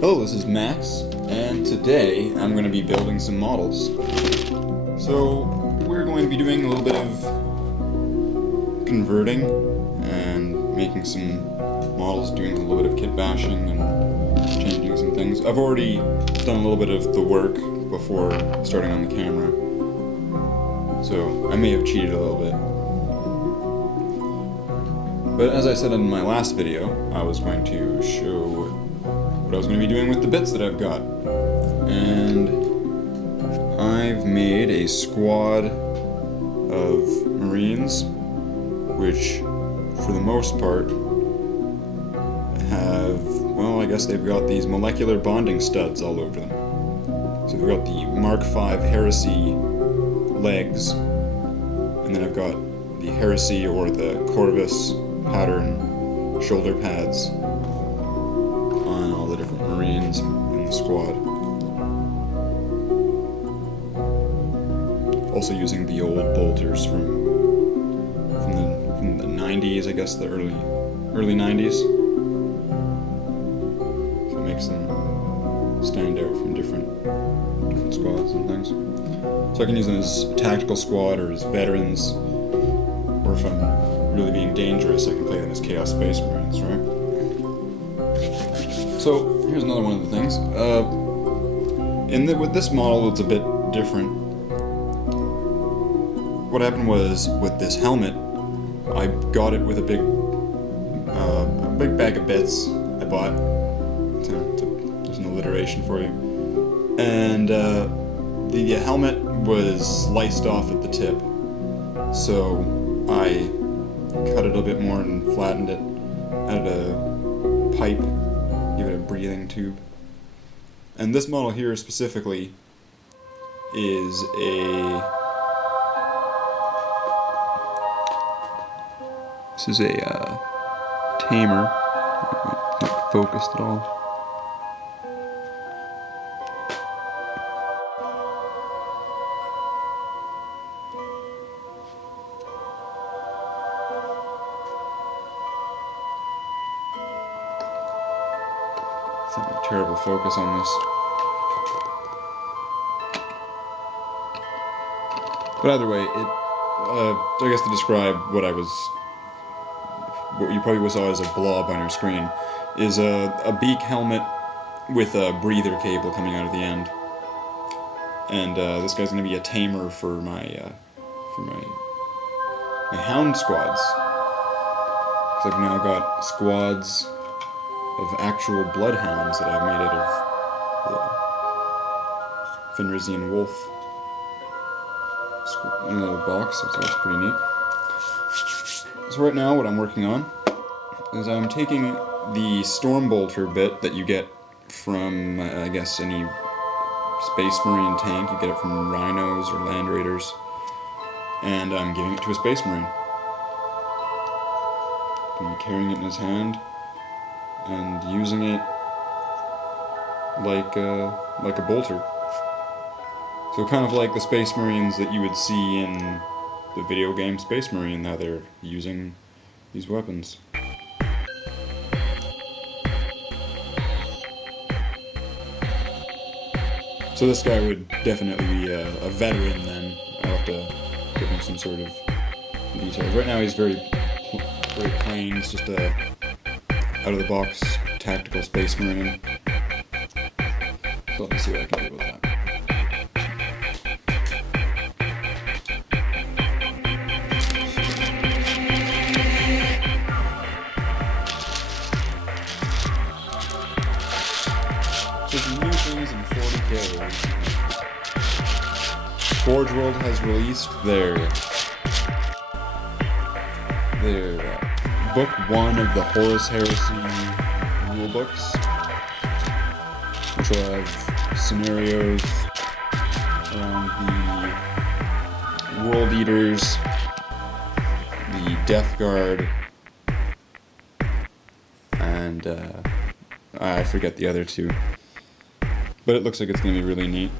Hello, this is Max, and today I'm going to be building some models. So, we're going to be doing a little bit of converting and making some models, doing a little bit of kit bashing and changing some things. I've already done a little bit of the work before starting on the camera, so I may have cheated a little bit. But as I said in my last video, I was going to show what I was going to be doing with the bits that I've got. And I've made a squad of Marines, which for the most part have, well, I guess they've got these molecular bonding studs all over them. So we've got the Mark V Heresy legs, and then I've got the Heresy or the Corvus pattern shoulder pads on all the different Marines in the squad. Also using the old bolters from the 90s, I guess the early 90s. So it makes them stand out from different squads and things. So I can use them as a tactical squad or as veterans, or if I'm really being dangerous, I can play them as Chaos Space Marines, right? So here's another one of the things. With this model, it's a bit different. What happened was, with this helmet, I got it with a big bag of bits I bought. There's an alliteration for you. And the helmet was sliced off at the tip, so I cut it a bit more and flattened it, added a pipe, give it a breathing tube. And this model here specifically is a tamer. Not focused at all. Terrible focus on this. But either way, I guess to describe what you probably saw as a blob on your screen, is a beak helmet with a breather cable coming out of the end. And this guy's going to be a tamer for my hound squads. So I've now got squads of actual bloodhounds that I've made out of the Fenrisian wolf in a little box, so it's pretty neat. So right now what I'm working on is I'm taking the Stormbolter bit that you get from, I guess, any Space Marine tank. You get it from Rhinos or Land Raiders, and I'm giving it to a Space Marine. I'm carrying it in his hand and using it like a bolter. So kind of like the Space Marines that you would see in the video game Space Marine, now they're using these weapons. So this guy would definitely be a veteran then. I'll have to give him some sort of details. Right now he's very plain, he's just a out-of-the-box tactical Space Marine. So let me see what I can do with that. So some new things in 40K. Forge World has released their Book 1 of the Horus Heresy rulebooks, which will have scenarios around the World Eaters, the Death Guard, and I forget the other two. But it looks like it's going to be really neat.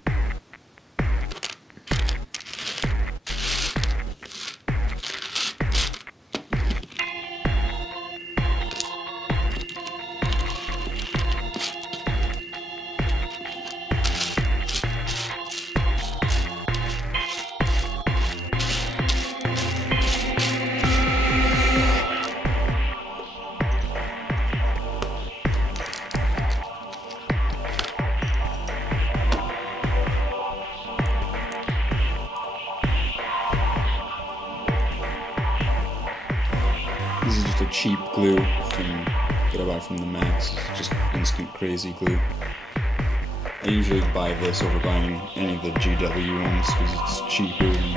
cheap glue that I buy from the Max. It's just instant crazy glue. I usually buy this over buying any of the GW ones because it's cheaper and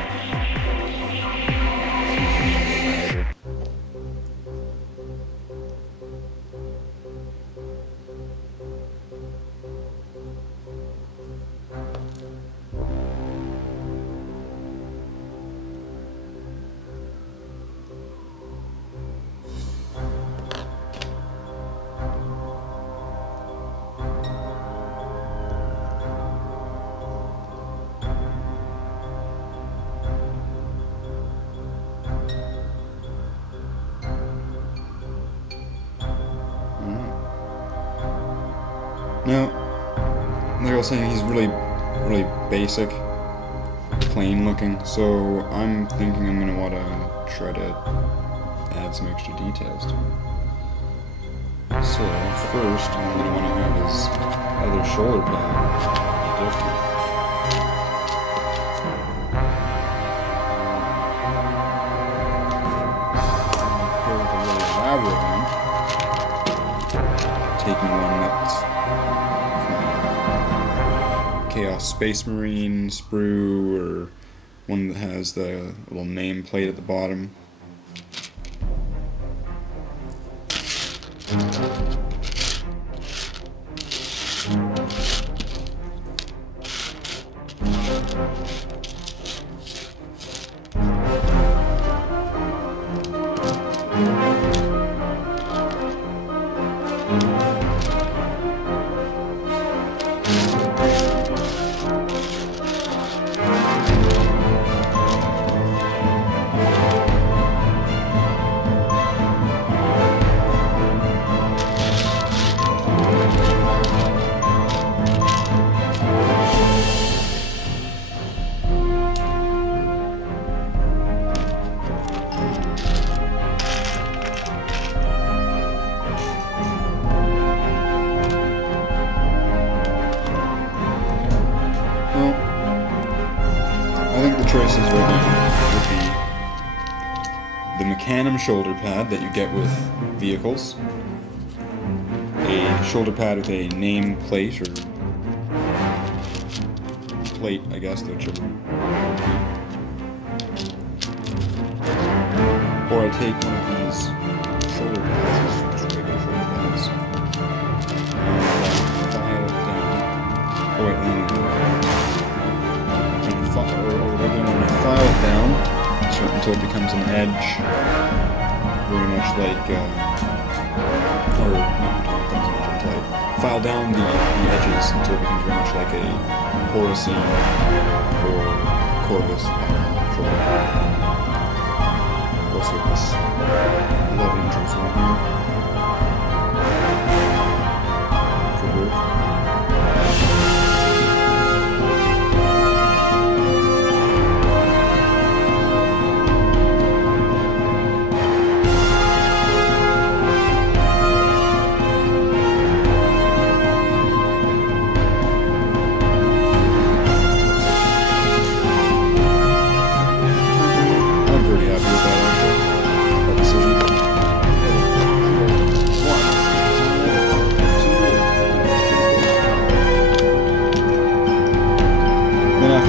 now, like I was saying, he's really basic, plain looking, so I'm thinking I'm going to want to try to add some extra details to him. So, first, I'm going to want to have his other shoulder pad different. Here with a really elaborate one, taking one that's Chaos Space Marine sprue, or one that has the little name plate at the bottom. Choices right now would be the Mecanum shoulder pad that you get with vehicles, a shoulder pad with a name plate, or plate, I guess, whichever, or I take one of these shoulder pads, just regular shoulder pads, and file it down. Oh wait, file it down until it becomes an edge, very much like, or not until it becomes an edge, until I file down the edges until it becomes very much like a Porosine or Corvus pattern shoulder. Also this love interest one here for her.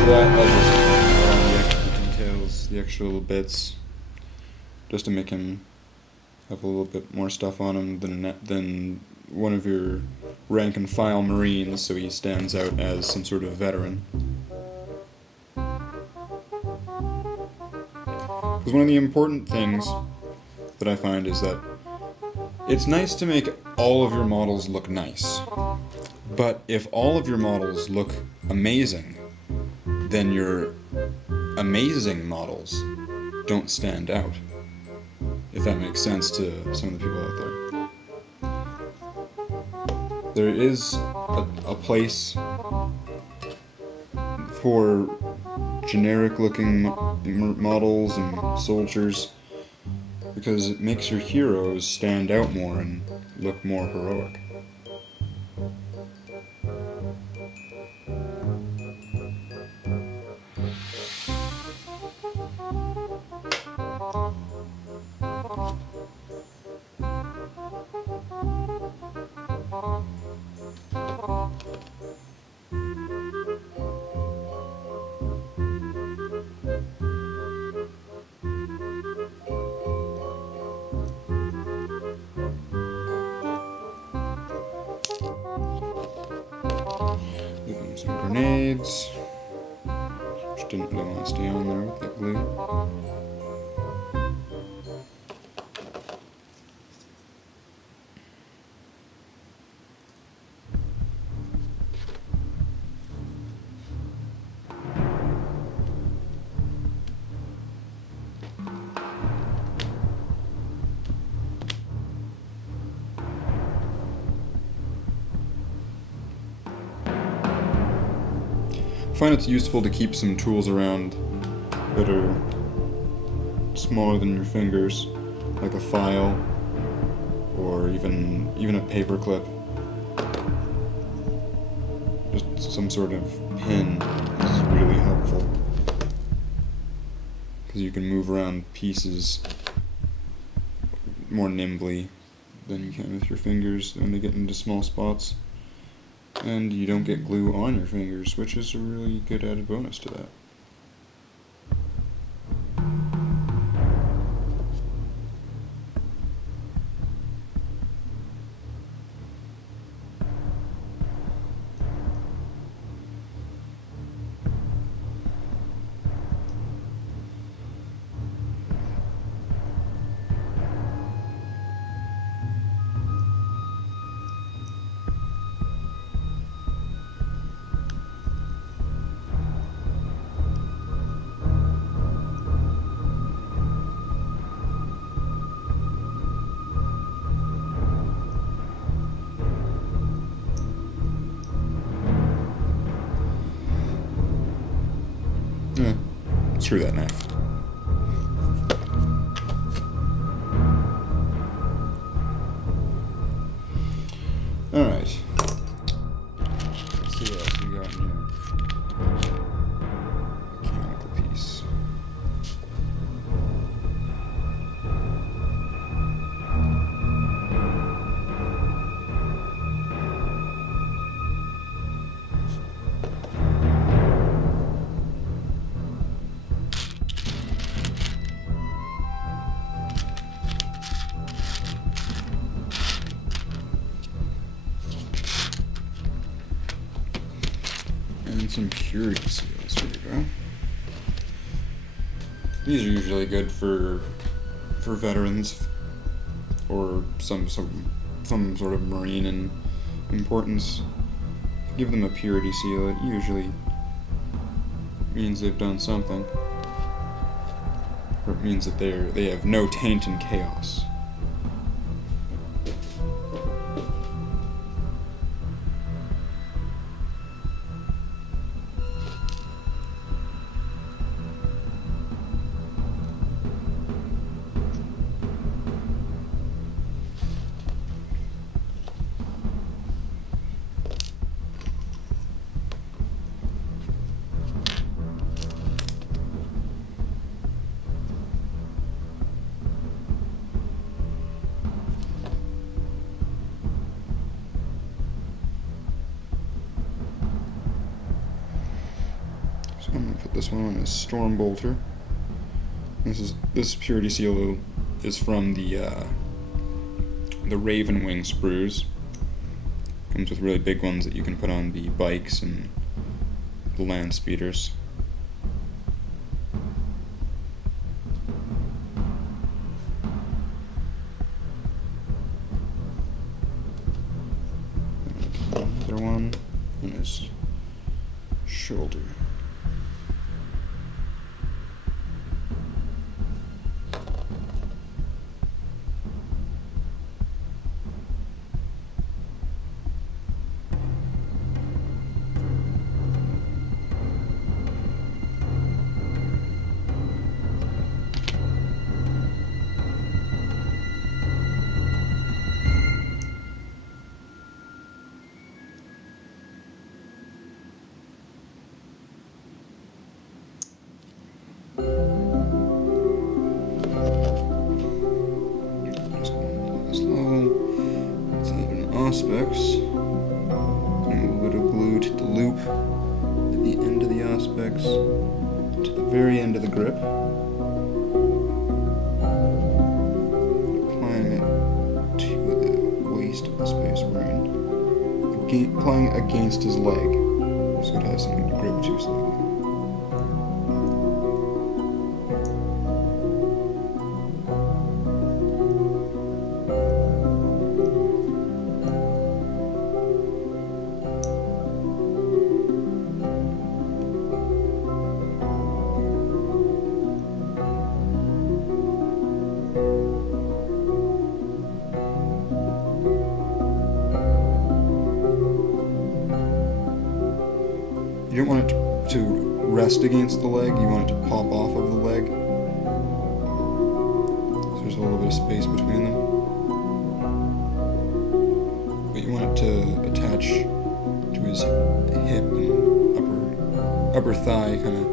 That, I'll just add on the extra details, the extra little bits, just to make him have a little bit more stuff on him than one of your rank and file Marines, so he stands out as some sort of veteran. Because one of the important things that I find is that it's nice to make all of your models look nice, but if all of your models look amazing, then your amazing models don't stand out, if that makes sense to some of the people out there. There is a place for generic looking models and soldiers, because it makes your heroes stand out more and look more heroic. grenades, which didn't really want to stay on there with that glue. I find it's useful to keep some tools around that are smaller than your fingers, like a file or even a paper clip. Just some sort of pin is really helpful because you can move around pieces more nimbly than you can with your fingers when they get into small spots. And you don't get glue on your fingers, which is a really good added bonus to that. Screw that knife. Alright. Let's see what else we got in here. Mechanical piece. And some purity seals. Here we go. These are usually good for veterans or some sort of marine importance. Give them a purity seal. It usually means they've done something, or it means that they have no taint and chaos. I'm going to put this one on as Storm Bolter. This purity seal is from the Raven Wing sprues. Comes with really big ones that you can put on the bikes and the land speeders. Another one on his shoulder. Aspects. And a little bit of glue to the loop at the end of the aspects to the very end of the grip. Applying it to the waist of the Space Marine. Applying it against his leg so it has something to grip to slightly. You don't want it to rest against the leg, you want it to pop off of the leg. So there's a little bit of space between them. But you want it to attach to his hip and upper thigh, kind of.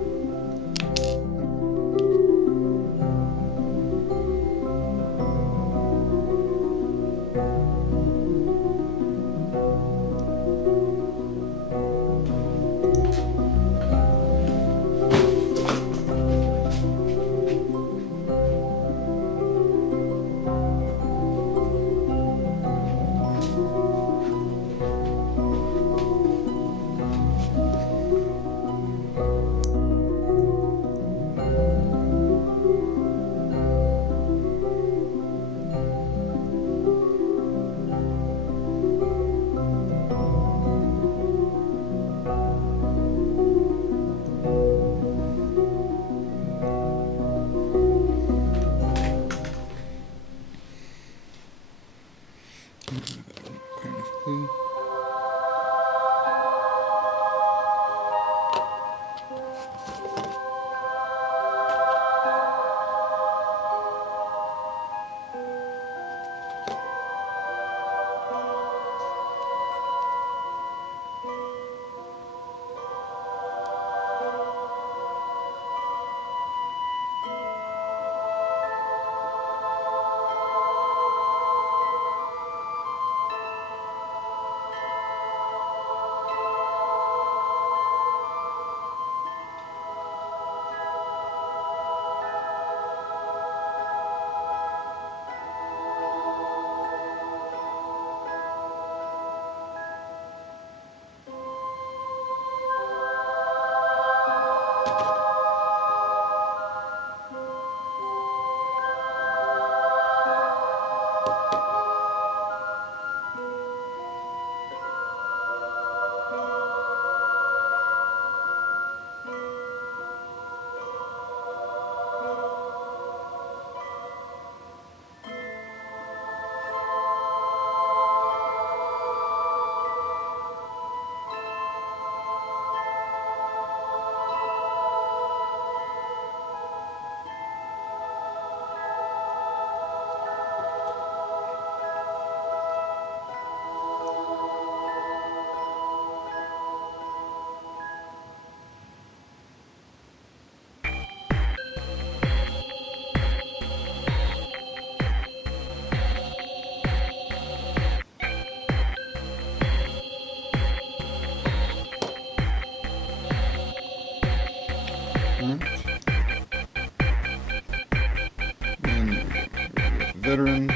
Veteran.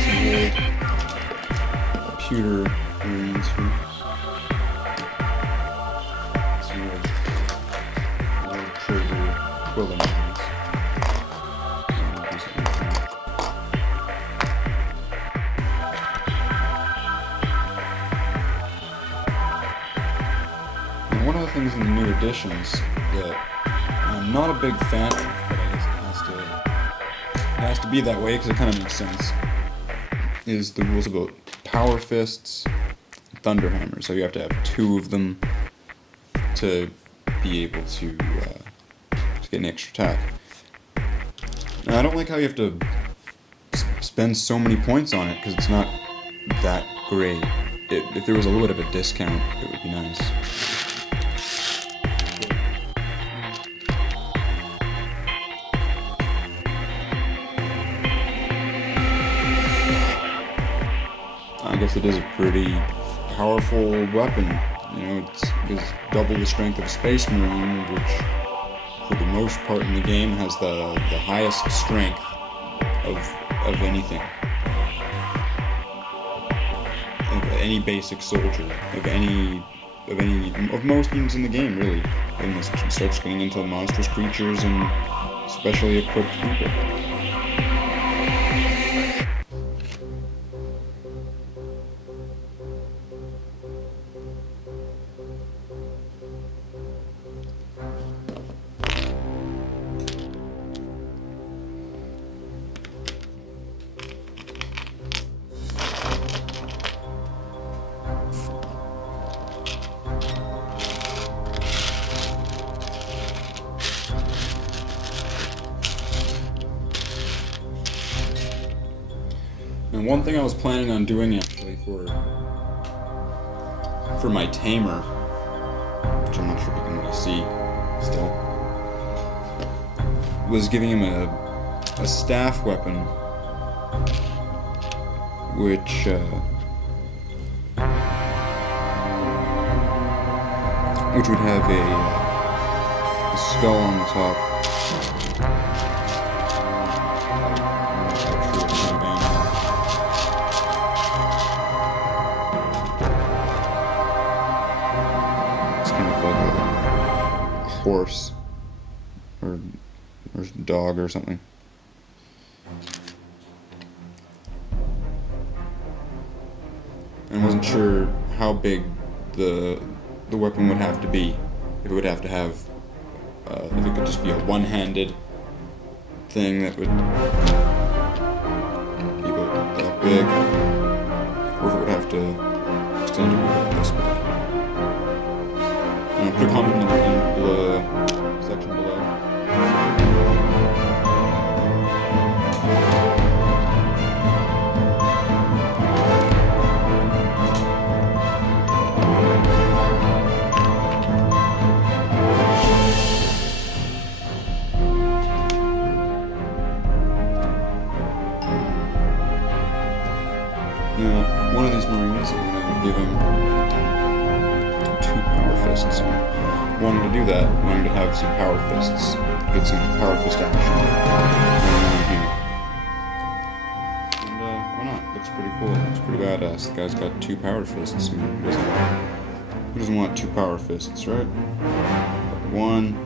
Some old pewter rings here. Some old Traeger quilling rings. One of the things in the new editions that I'm not a big fan of, but I guess it has to be that way because it kind of makes sense, is the rules about power fists, thunder hammers. So you have to have two of them to be able to get an extra attack. Now, I don't like how you have to spend so many points on it because it's not that great. If there was a little bit of a discount, it would be nice. I guess it is a pretty powerful weapon. You know, it's double the strength of a Space Marine, which, for the most part in the game, has the highest strength of anything. Of any basic soldier, of most units in the game, really. And this starts getting into monstrous creatures and specially equipped people. And one thing I was planning on doing actually for my tamer, which I'm not sure if you can really see still, was giving him a staff weapon, which would have a skull on the top. Horse or dog or something. And I wasn't sure how big the weapon would have to be. If it would have to have, if it could just be a one-handed thing that would be about that big, or if it would have to extend to be about this big. Put a comment in the section below. Now, one of these Marines, I'm going to give him 2 power fists. Wanted to do that, wanted to have some power fists, get some power fist action going on here. And why not? Looks pretty cool, looks pretty badass. The guy's got 2 power fists. I mean, who doesn't want 2 power fists, right? Got one,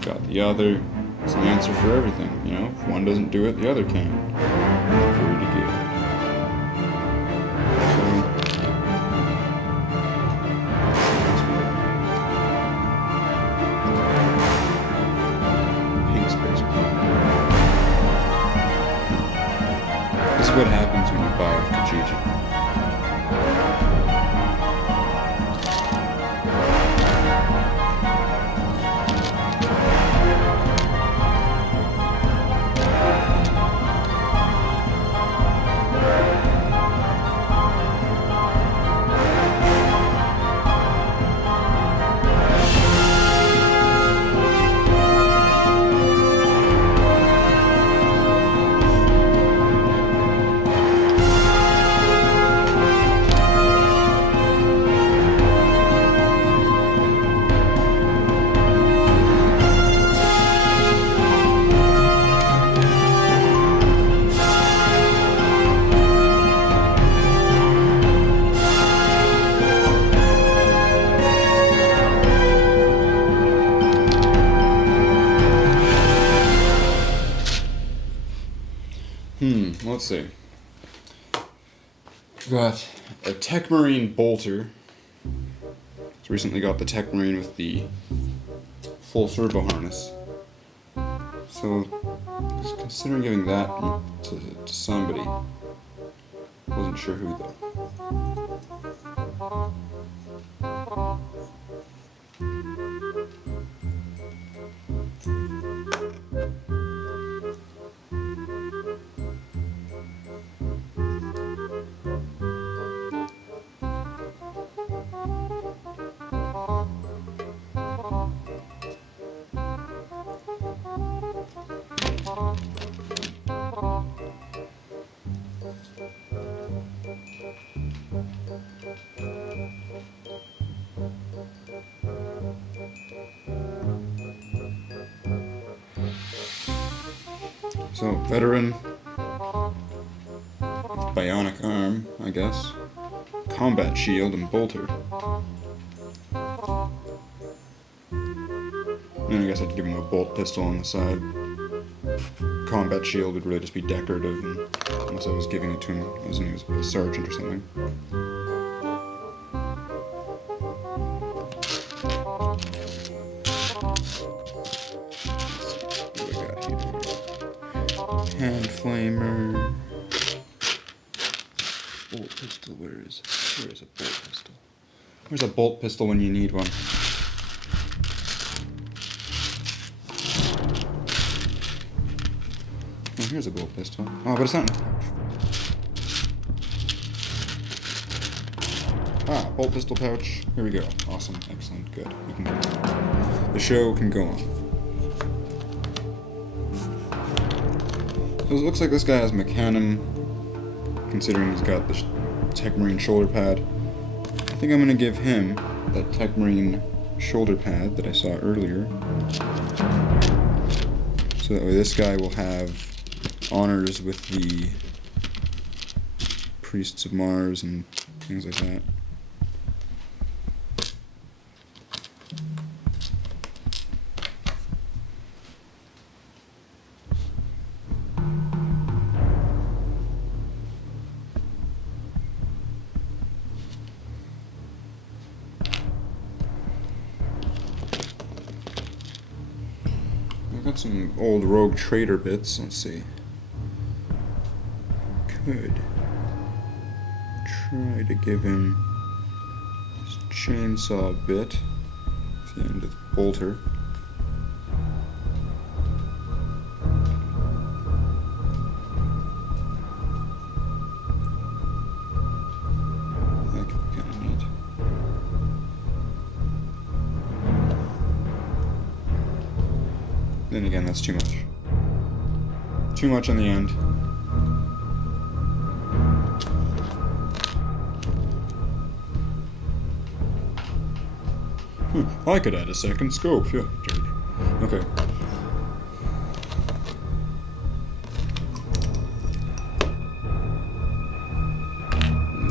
got the other. It's an answer for everything, you know? If one doesn't do it, the other can. It's pretty good. This is what happens when you buy off Kijiji. Let's see. We've got a Tech Marine Bolter. Just recently got the Tech Marine with the full servo harness. So, I was considering giving that to somebody. Wasn't sure who though. So, veteran, bionic arm, I guess. Combat shield and bolter. And I guess I'd give him a bolt pistol on the side. Combat shield would really just be decorative, unless I was giving it to him as he was a sergeant or something. What do I got here? Hand flamer. Bolt pistol, where is a bolt pistol? Where's a bolt pistol when you need one? Oh, here's a bolt pistol. Oh, but it's not in the pouch. Ah, bolt pistol pouch. Here we go. Awesome. Excellent. Good. We can go on. The show can go on. So it looks like this guy has Mechanum, considering he's got the Tech Marine shoulder pad. I think I'm going to give him that Tech Marine shoulder pad that I saw earlier. So that way this guy will have honors with the Priests of Mars and things like that. I've got some old Rogue Trader bits. Let's see. Could try to give him this chainsaw bit at the end of the bolter. That could be kind of neat. Then again, that's too much. Too much on the end. I could add a second scope, yeah. Okay.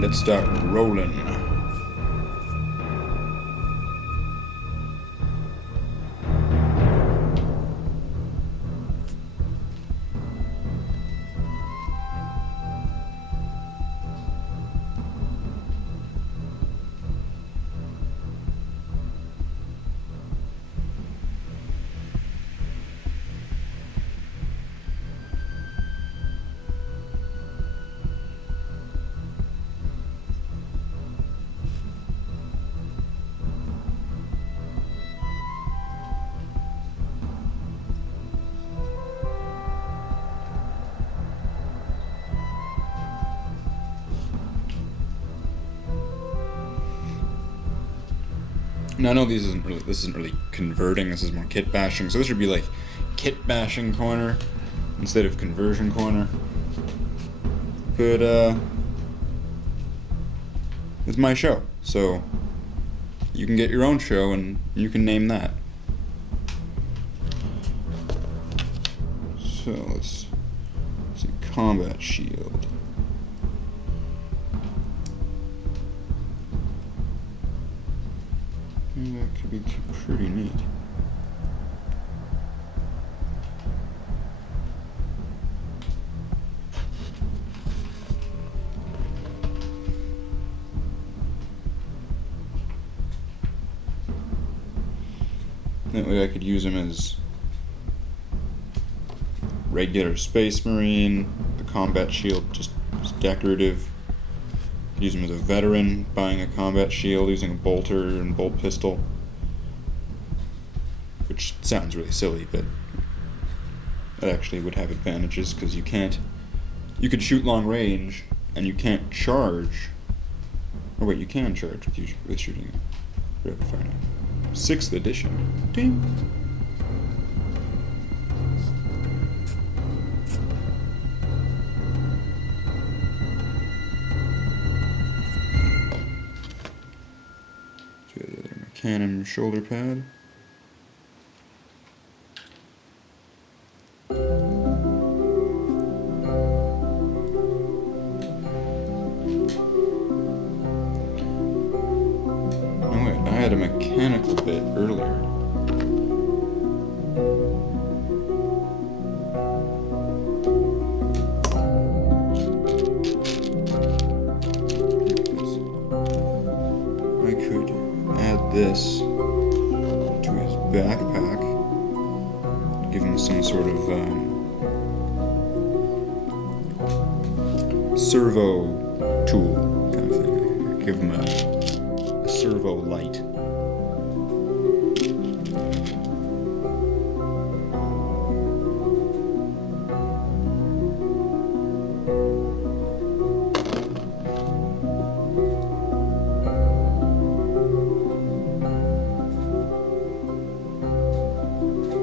Let's start rolling. Now I know this isn't really converting, this is more kit bashing, so this should be like kit bashing corner instead of conversion corner. But it's my show, so you can get your own show and you can name that. So let's see, combat shield. That could be pretty neat. That way I could use him as regular Space Marine, the combat shield just decorative. Use him as a veteran, buying a combat shield, using a bolter and bolt pistol. Which sounds really silly, but that actually would have advantages, because you could shoot long range, and you can't charge. Oh wait, you can charge with shooting a rapid fire now. 6th edition. Ding! Cannon shoulder pad. give them some sort of servo tool kind of thing. Give them a servo light.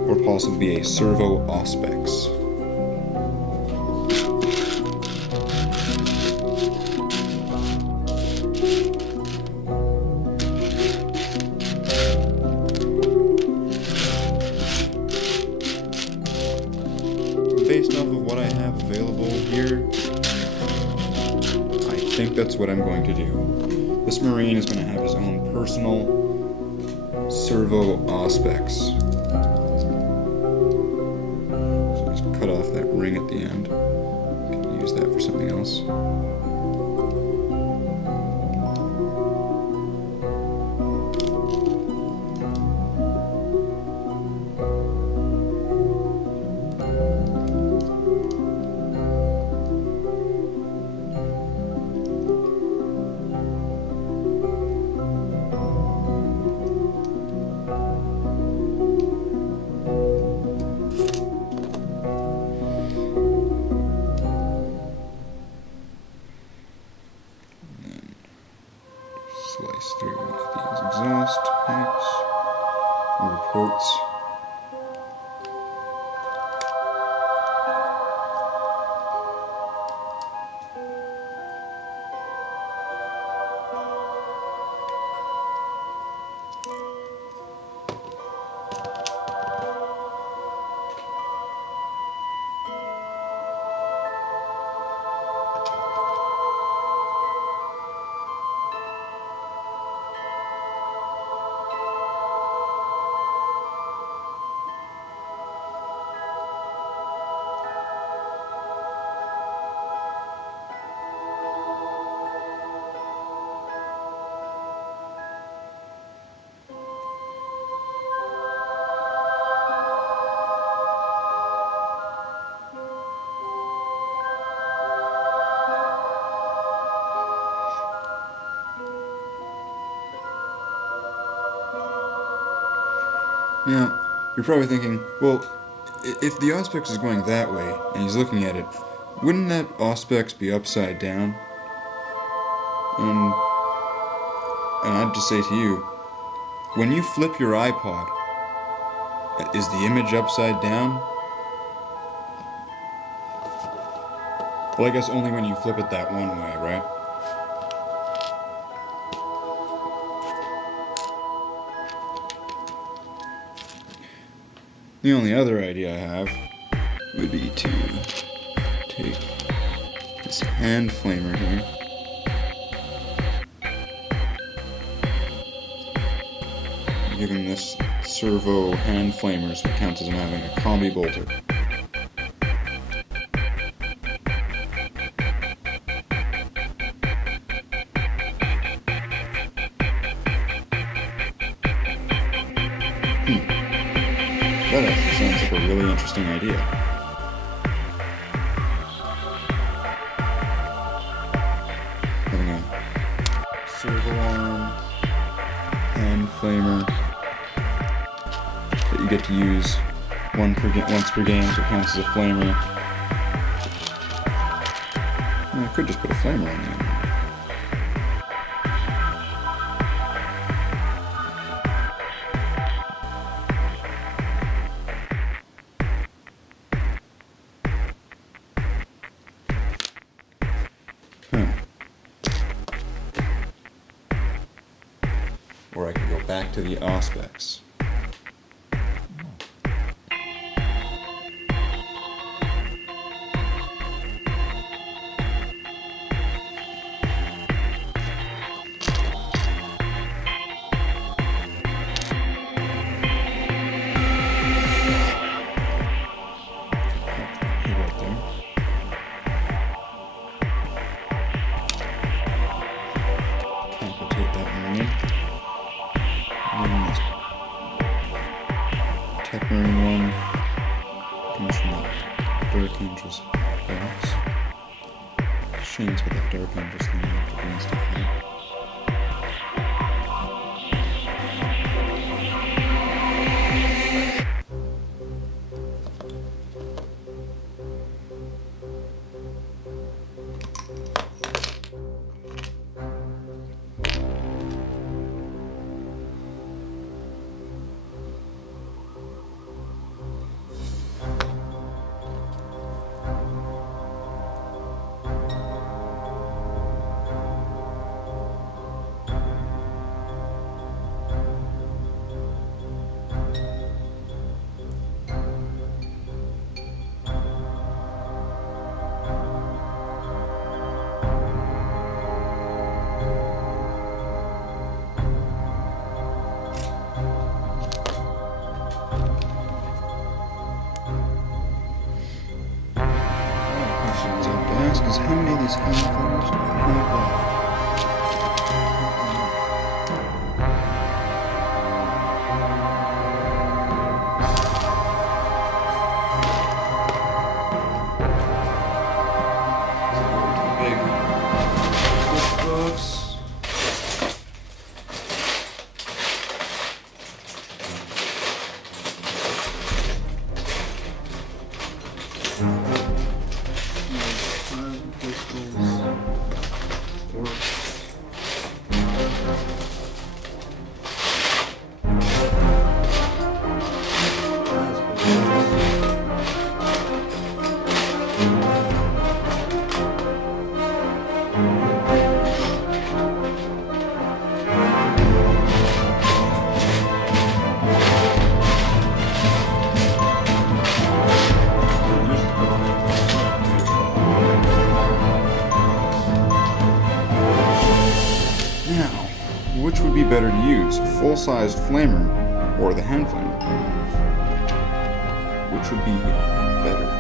Or possibly a servo auspex. Based off of what I have available here, I think that's what I'm going to do. This Marine is going to have his own personal servo auspex. Cut off that ring at the end. Can use that for something else. Slice through these exhaust pipes or ports. Now, you're probably thinking, well, if the auspex is going that way, and he's looking at it, wouldn't that auspex be upside down? And I'd just say to you, when you flip your iPod, is the image upside down? Well, I guess only when you flip it that one way, right? The only other idea I have would be to take this hand flamer here, give him this servo hand flamer so it counts as him having a combi bolter. That actually sounds like a really interesting idea. Having a servo arm, hand flamer that you get to use once per game, so it counts as a flamer. Well, I could just put a flamer on the end. Or I could go back to the auspex. Marine one, Comes from a dark interest box. Shame it's got that dark interest thing with the green stuff in it. Because how many of these hand flares do I have left? Big box. Which would be better to use, a full-sized flamer or the hand flamer? Which would be better?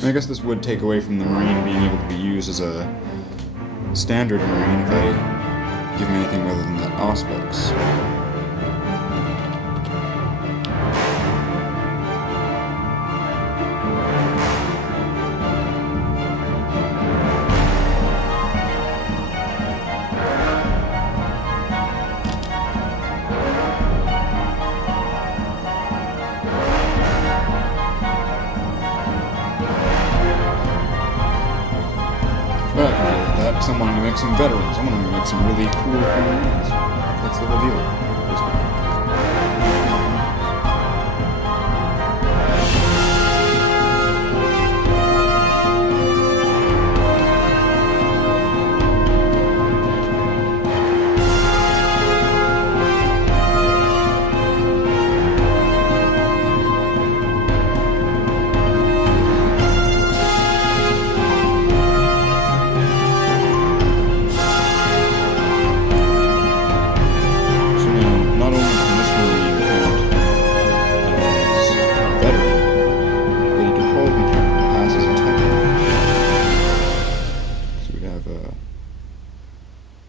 I guess this would take away from the Marine being able to be used as a standard Marine if I give him anything other than that Auspex. I'm wanting to make some veterans. I'm wanting to make some really cool Marines. That's the whole deal.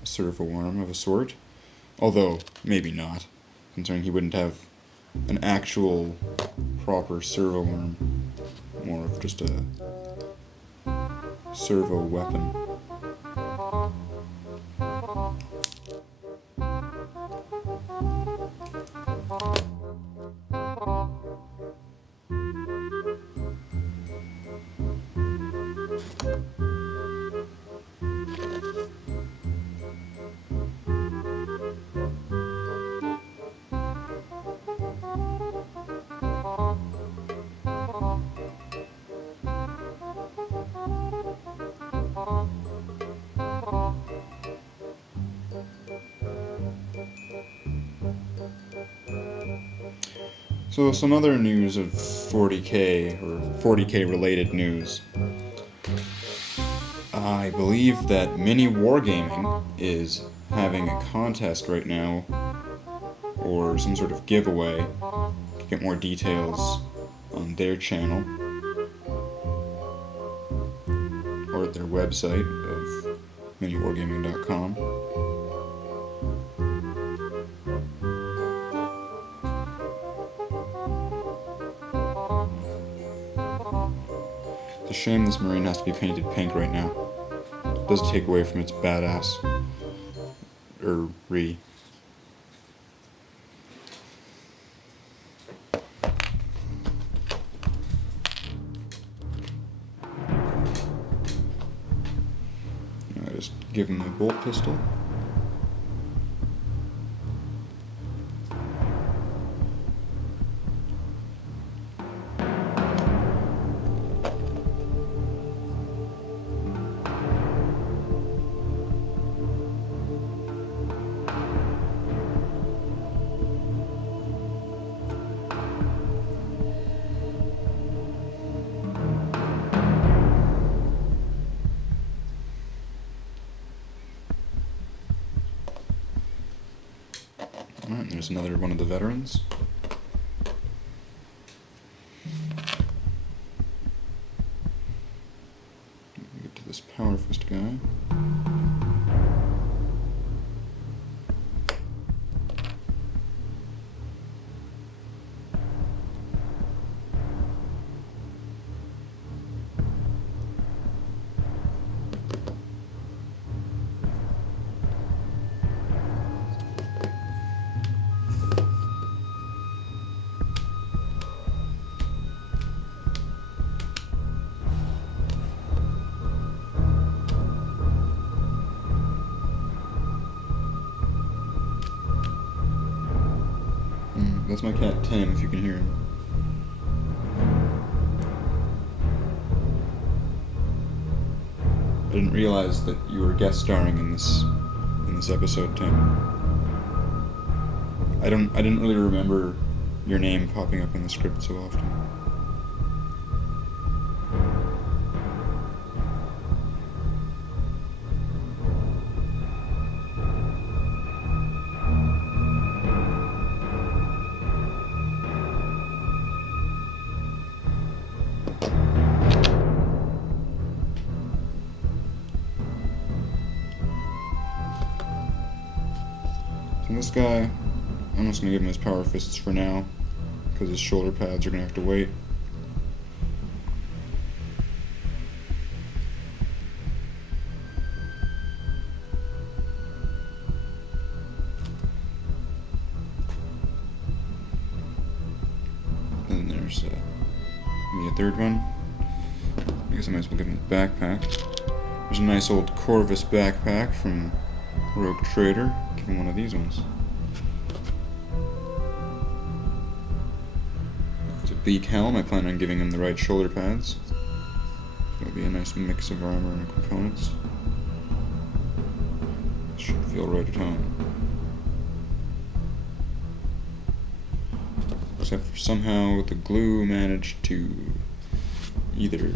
Servo worm of a sort, although maybe not, considering he wouldn't have an actual proper servo worm, more of just a servo weapon. So some other news of 40K, or 40K related news. I believe that Mini Wargaming is having a contest right now, or some sort of giveaway. You can get more details on their channel, or at their website of miniwargaming.com. It's a shame this marine has to be painted pink right now. It does take away from its badass. Re. I just give him my bolt pistol. Alright, there's another one of the veterans. Get to this power fist guy. That's my cat Tim, if you can hear him. I didn't realize that you were guest starring in this episode, Tim. I didn't really remember your name popping up in the script so often. And this guy, I'm just going to give him his power fists for now, because his shoulder pads are going to have to wait. And there's maybe a third one. I guess I might as well give him the backpack. There's a nice old Corvus backpack from Rogue Trader. Give him one of these ones. It's a beak helm. I plan on giving him the right shoulder pads. It'll be a nice mix of armor and components. Should feel right at home. Except for somehow the glue managed to either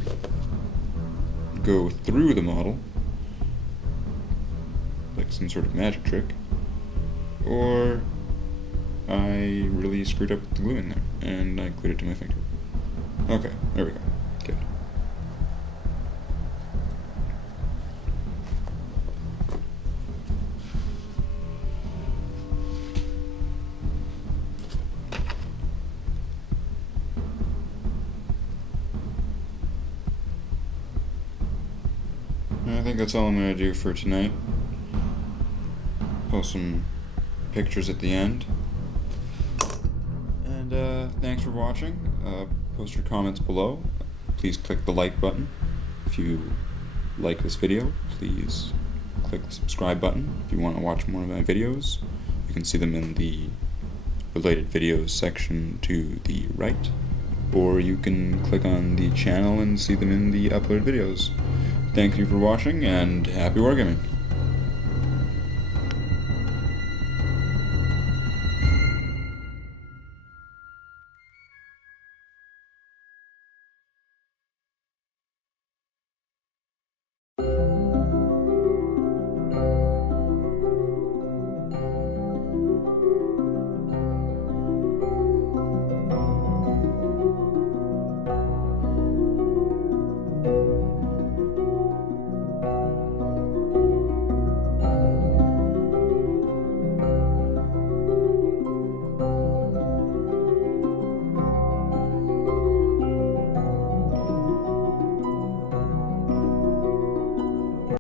go through the model, like some sort of magic trick, or I really screwed up with the glue in there, and I glued it to my finger. Okay, there we go. Good. I think that's all I'm going to do for tonight. Post some pictures at the end. And thanks for watching. Post your comments below. Please click the like button. If you like this video, please click the subscribe button. If you want to watch more of my videos, you can see them in the related videos section to the right. Or you can click on the channel and see them in the uploaded videos. Thank you for watching, and happy wargaming!